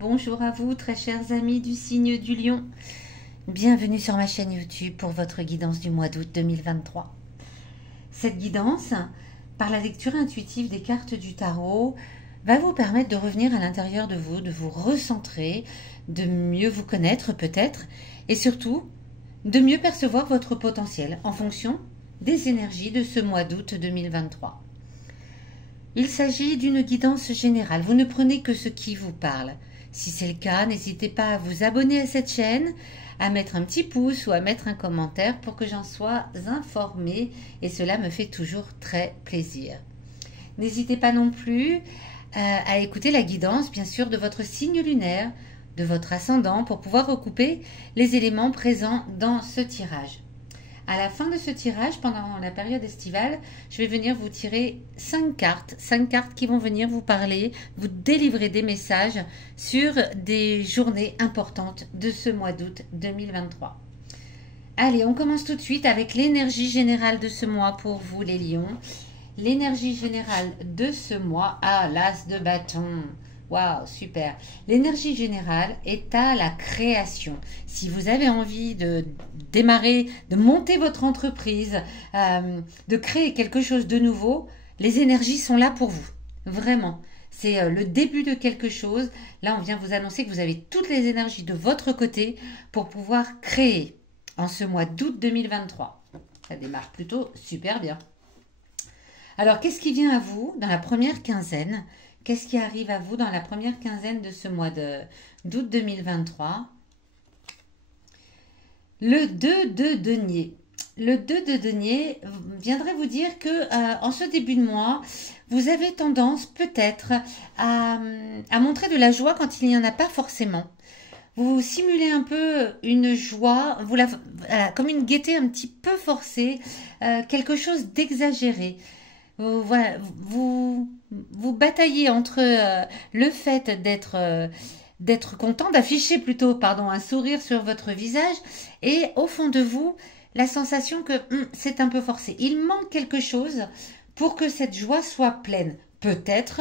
Bonjour à vous très chers amis du signe du lion. Bienvenue sur ma chaîne YouTube pour votre guidance du mois d'août 2023. Cette guidance, par la lecture intuitive des cartes du tarot, va vous permettre de revenir à l'intérieur de vous recentrer, de mieux vous connaître peut-être, et surtout de mieux percevoir votre potentiel en fonction des énergies de ce mois d'août 2023. Il s'agit d'une guidance générale. Vous ne prenez que ce qui vous parle. Si c'est le cas, n'hésitez pas à vous abonner à cette chaîne, à mettre un petit pouce ou à mettre un commentaire pour que j'en sois informée et cela me fait toujours très plaisir. N'hésitez pas non plus à écouter la guidance, bien sûr, de votre signe lunaire, de votre ascendant pour pouvoir recouper les éléments présents dans ce tirage. À la fin de ce tirage, pendant la période estivale, je vais venir vous tirer 5 cartes qui vont venir vous parler, vous délivrer des messages sur des journées importantes de ce mois d'août 2023. Allez, on commence tout de suite avec l'énergie générale de ce mois pour vous les lions. L'énergie générale de ce mois, l'as de bâton. Waouh, super. L'énergie générale est à la création. Si vous avez envie de démarrer, de monter votre entreprise, de créer quelque chose de nouveau, les énergies sont là pour vous. Vraiment. C'est le début de quelque chose. Là, on vient vous annoncer que vous avez toutes les énergies de votre côté pour pouvoir créer en ce mois d'août 2023. Ça démarre plutôt super bien. Alors, qu'est-ce qui vient à vous dans la première quinzaine ? Qu'est-ce qui arrive à vous dans la première quinzaine de ce mois d'août 2023 ? Le 2 de denier. Le 2 de denier viendrait vous dire que en ce début de mois, vous avez tendance peut-être à montrer de la joie quand il n'y en a pas forcément. Vous simulez un peu une joie, comme une gaieté un petit peu forcée, quelque chose d'exagéré. Voilà, vous bataillez entre le fait d'être content, d'afficher plutôt, pardon, un sourire sur votre visage et au fond de vous, la sensation que c'est un peu forcé. Il manque quelque chose pour que cette joie soit pleine. Peut-être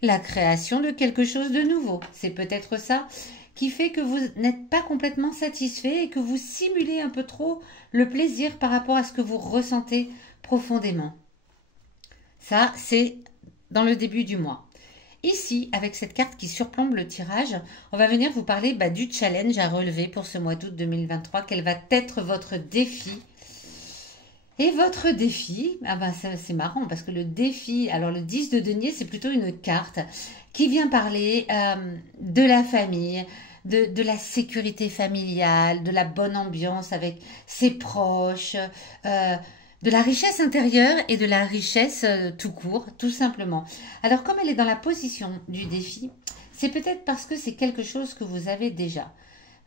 la création de quelque chose de nouveau. C'est peut-être ça qui fait que vous n'êtes pas complètement satisfait et que vous simulez un peu trop le plaisir par rapport à ce que vous ressentez profondément. Ça, c'est dans le début du mois. Ici, avec cette carte qui surplombe le tirage, on va venir vous parler du challenge à relever pour ce mois d'août 2023. Quel va être votre défi? Et votre défi, c'est marrant parce que le défi, alors le 10 de denier, c'est plutôt une carte qui vient parler de la famille, de la sécurité familiale, de la bonne ambiance avec ses proches, de la richesse intérieure et de la richesse tout court, tout simplement. Alors, comme elle est dans la position du défi, c'est peut-être parce que c'est quelque chose que vous avez déjà.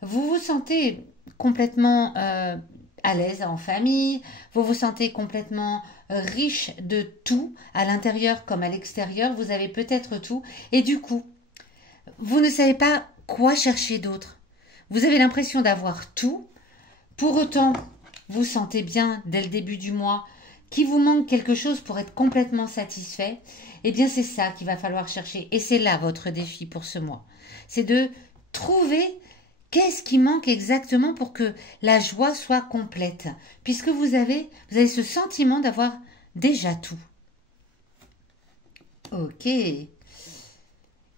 Vous vous sentez complètement à l'aise en famille, vous vous sentez complètement riche de tout, à l'intérieur comme à l'extérieur, vous avez peut-être tout, et du coup, vous ne savez pas quoi chercher d'autre. Vous avez l'impression d'avoir tout, pour autant, vous sentez bien dès le début du mois qu'il vous manque quelque chose pour être complètement satisfait, eh bien c'est ça qu'il va falloir chercher. Et c'est là votre défi pour ce mois. C'est de trouver qu'est-ce qui manque exactement pour que la joie soit complète. Puisque vous avez ce sentiment d'avoir déjà tout. Ok.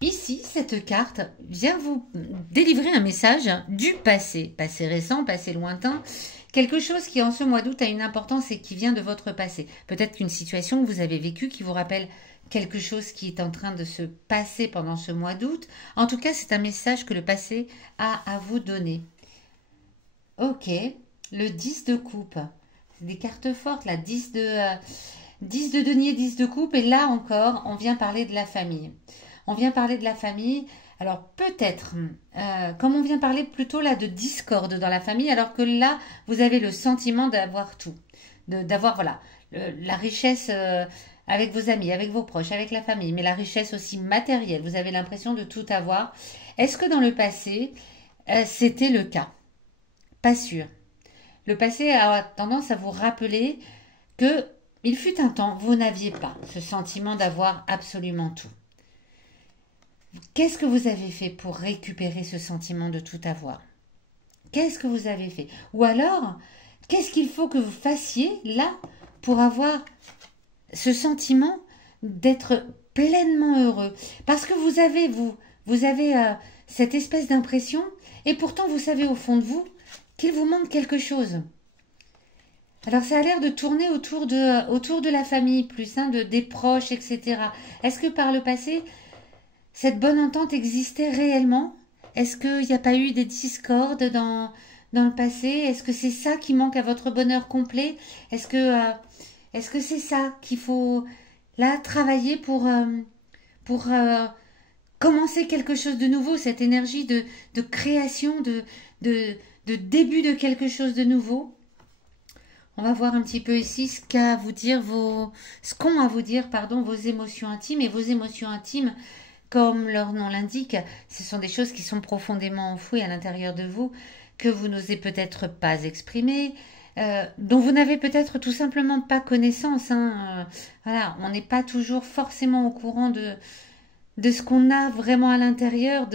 Ici, cette carte vient vous délivrer un message du passé. Passé récent, passé lointain. Quelque chose qui, en ce mois d'août, a une importance et qui vient de votre passé. Peut-être qu'une situation que vous avez vécue qui vous rappelle quelque chose qui est en train de se passer pendant ce mois d'août. En tout cas, c'est un message que le passé a à vous donner. Ok, le 10 de coupe. C'est des cartes fortes, là. 10 de denier, 10 de coupe. Et là encore, on vient parler de la famille. On vient parler de la famille. Alors peut-être, comme on vient parler plutôt là de discorde dans la famille, alors que là, vous avez le sentiment d'avoir tout. D'avoir, voilà, la richesse avec vos amis, avec vos proches, avec la famille, mais la richesse aussi matérielle. Vous avez l'impression de tout avoir. Est-ce que dans le passé, c'était le cas? Pas sûr. Le passé a tendance à vous rappeler que il fut un temps, vous n'aviez pas ce sentiment d'avoir absolument tout. Qu'est-ce que vous avez fait pour récupérer ce sentiment de tout avoir? Qu'est-ce que vous avez fait? Ou alors, qu'est-ce qu'il faut que vous fassiez là pour avoir ce sentiment d'être pleinement heureux? Parce que vous avez cette espèce d'impression, et pourtant vous savez au fond de vous qu'il vous manque quelque chose. Alors ça a l'air de tourner autour de la famille plus, hein, des proches, etc. Est-ce que par le passé, cette bonne entente existait réellement? Est-ce qu'il n'y a pas eu des discordes dans le passé? Est-ce que c'est ça qui manque à votre bonheur complet? Est-ce que c'est ça qu'il faut là travailler pour commencer quelque chose de nouveau, cette énergie de création, de, de début de quelque chose de nouveau? On va voir un petit peu ici ce qu'ont à vous dire, pardon, vos émotions intimes. Et vos émotions intimes, comme leur nom l'indique, ce sont des choses qui sont profondément enfouies à l'intérieur de vous, que vous n'osez peut-être pas exprimer, dont vous n'avez peut-être tout simplement pas connaissance, hein. Voilà, on n'est pas toujours forcément au courant de ce qu'on a vraiment à l'intérieur,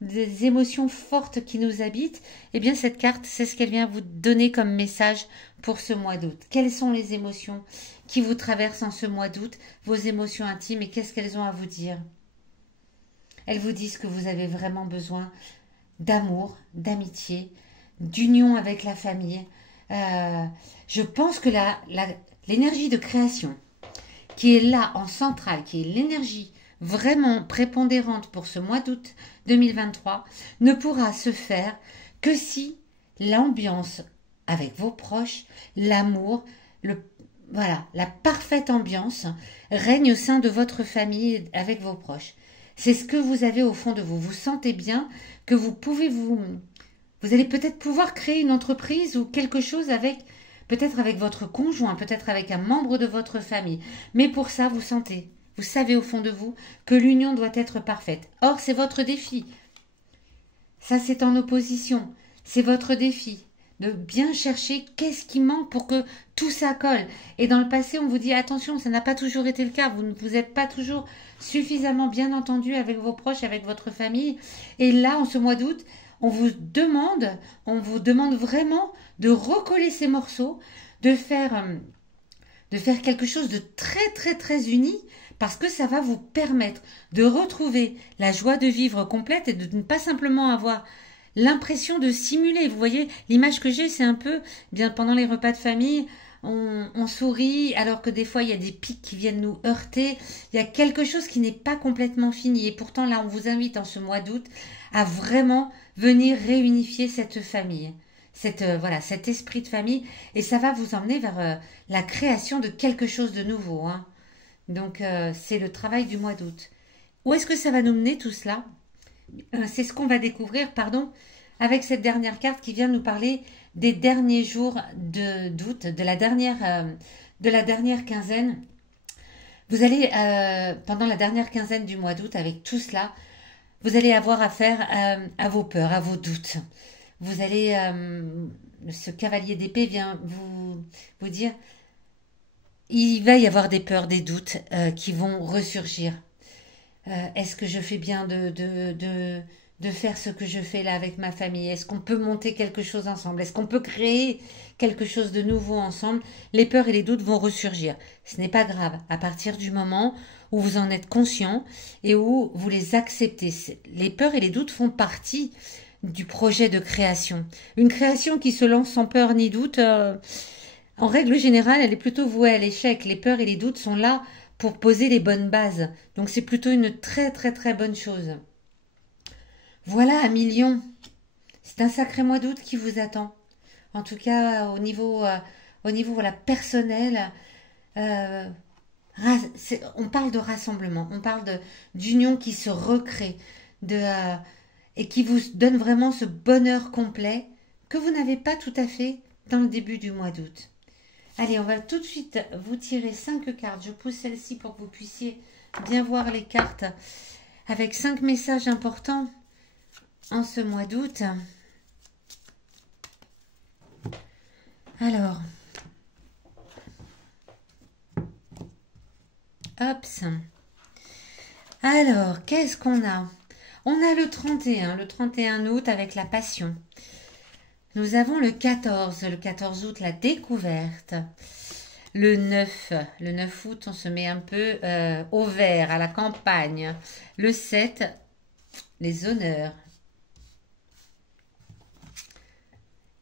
des émotions fortes qui nous habitent. Eh bien, cette carte, c'est ce qu'elle vient vous donner comme message pour ce mois d'août. Quelles sont les émotions qui vous traversent en ce mois d'août, vos émotions intimes, et qu'est-ce qu'elles ont à vous dire? Elles vous disent que vous avez vraiment besoin d'amour, d'amitié, d'union avec la famille. Euh, je pense que l'énergie de création qui est là en centrale, qui est l'énergie vraiment prépondérante pour ce mois d'août 2023, ne pourra se faire que si l'ambiance avec vos proches, l'amour, voilà, la parfaite ambiance règne au sein de votre famille avec vos proches. C'est ce que vous avez au fond de vous. Vous sentez bien que vous allez peut-être pouvoir créer une entreprise ou quelque chose peut-être avec votre conjoint, peut-être avec un membre de votre famille. Mais pour ça, vous savez au fond de vous que l'union doit être parfaite. Or, c'est votre défi. Ça, c'est en opposition. C'est votre défi de bien chercher qu'est-ce qui manque pour que tout ça colle. Et dans le passé, on vous dit attention, ça n'a pas toujours été le cas. Vous ne vous êtes pas toujours suffisamment bien entendu avec vos proches, avec votre famille. Et là, en ce mois d'août, on vous demande vraiment de recoller ces morceaux, de faire quelque chose de très très très uni, parce que ça va vous permettre de retrouver la joie de vivre complète et de ne pas simplement avoir l'impression de simuler. Vous voyez, l'image que j'ai, c'est un peu, bien pendant les repas de famille, on sourit alors que des fois il y a des pics qui viennent nous heurter. Il y a quelque chose qui n'est pas complètement fini. Et pourtant là, on vous invite en ce mois d'août à vraiment venir réunifier cette famille. Voilà, cet esprit de famille. Et ça va vous emmener vers la création de quelque chose de nouveau, hein. Donc c'est le travail du mois d'août. Où est-ce que ça va nous mener tout cela? C'est ce qu'on va découvrir, pardon, avec cette dernière carte qui vient nous parler des derniers jours d'août, de la dernière quinzaine. Vous allez, pendant la dernière quinzaine du mois d'août, avec tout cela, vous allez avoir affaire à vos peurs, à vos doutes. Vous allez, ce cavalier d'épée vient vous dire, il va y avoir des peurs, des doutes qui vont ressurgir. Est-ce que je fais bien de faire ce que je fais là avec ma famille? Est-ce qu'on peut monter quelque chose ensemble? Est-ce qu'on peut créer quelque chose de nouveau ensemble? Les peurs et les doutes vont ressurgir. Ce n'est pas grave. À partir du moment où vous en êtes conscient et où vous les acceptez. Les peurs et les doutes font partie du projet de création. Une création qui se lance sans peur ni doute, en règle générale, elle est plutôt vouée à l'échec. Les peurs et les doutes sont là pour poser les bonnes bases. Donc c'est plutôt une très très très bonne chose. Voilà, un million. C'est un sacré mois d'août qui vous attend. En tout cas, au niveau voilà, personnel, euh, on parle de rassemblement, on parle d'union qui se recrée et qui vous donne vraiment ce bonheur complet que vous n'avez pas tout à fait dans le début du mois d'août. Allez, on va tout de suite vous tirer 5 cartes. Je pose celle-ci pour que vous puissiez bien voir les cartes avec 5 messages importants en ce mois d'août. Alors, hop. Alors, qu'est-ce qu'on a? On a le 31 août avec la passion. Nous avons le 14 août, la découverte. Le 9 août, on se met un peu au vert, à la campagne. Le 7, les honneurs.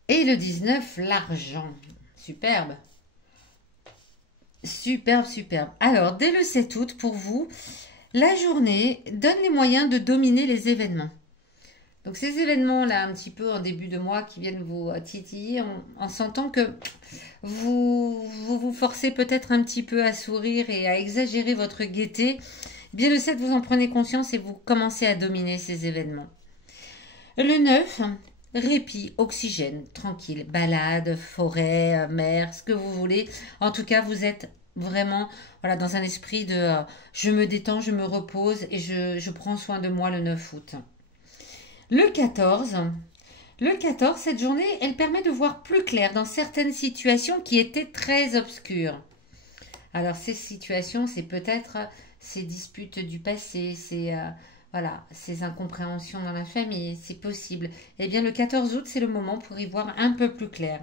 Et le 19, l'argent. Superbe. Superbe, superbe. Alors, dès le 7 août, pour vous, la journée donne les moyens de dominer les événements. Donc, ces événements-là, un petit peu en début de mois, qui viennent vous titiller, en sentant que vous forcez peut-être un petit peu à sourire et à exagérer votre gaieté, eh bien le 7, vous en prenez conscience et vous commencez à dominer ces événements. Le 9, répit, oxygène, tranquille, balade, forêt, mer, ce que vous voulez. En tout cas, vous êtes vraiment voilà, dans un esprit de je me détends, je me repose et je prends soin de moi le 9 août. Le 14, cette journée, elle permet de voir plus clair dans certaines situations qui étaient très obscures. Alors, ces situations, c'est peut-être ces disputes du passé, voilà, ces incompréhensions dans la famille, c'est possible. Eh bien, le 14 août, c'est le moment pour y voir un peu plus clair.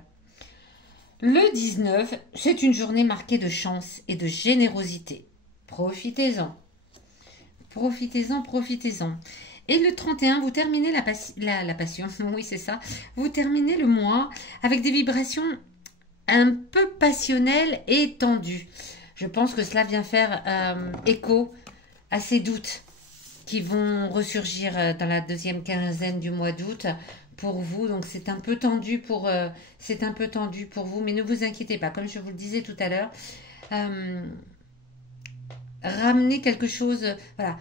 Le 19, c'est une journée marquée de chance et de générosité. Profitez-en. Profitez-en, profitez-en. Et le 31, vous terminez la passion. Oui, c'est ça. Vous terminez le mois avec des vibrations un peu passionnelles et tendues. Je pense que cela vient faire écho à ces doutes qui vont ressurgir dans la deuxième quinzaine du mois d'août pour vous. Donc c'est un peu tendu pour vous, mais ne vous inquiétez pas. Comme je vous le disais tout à l'heure, ramenez quelque chose, voilà,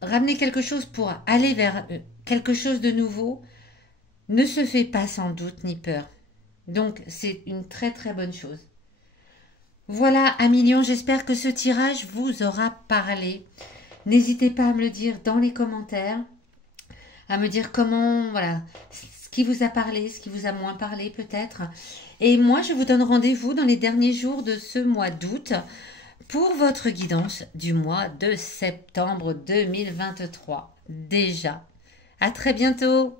ramener quelque chose pour aller vers quelque chose de nouveau ne se fait pas sans doute ni peur. Donc c'est une très très bonne chose. Voilà, amis lions, j'espère que ce tirage vous aura parlé. N'hésitez pas à me le dire dans les commentaires, à me dire comment, voilà, ce qui vous a parlé, ce qui vous a moins parlé peut-être. Et moi, je vous donne rendez-vous dans les derniers jours de ce mois d'août pour votre guidance du mois de septembre 2023. Déjà. À très bientôt.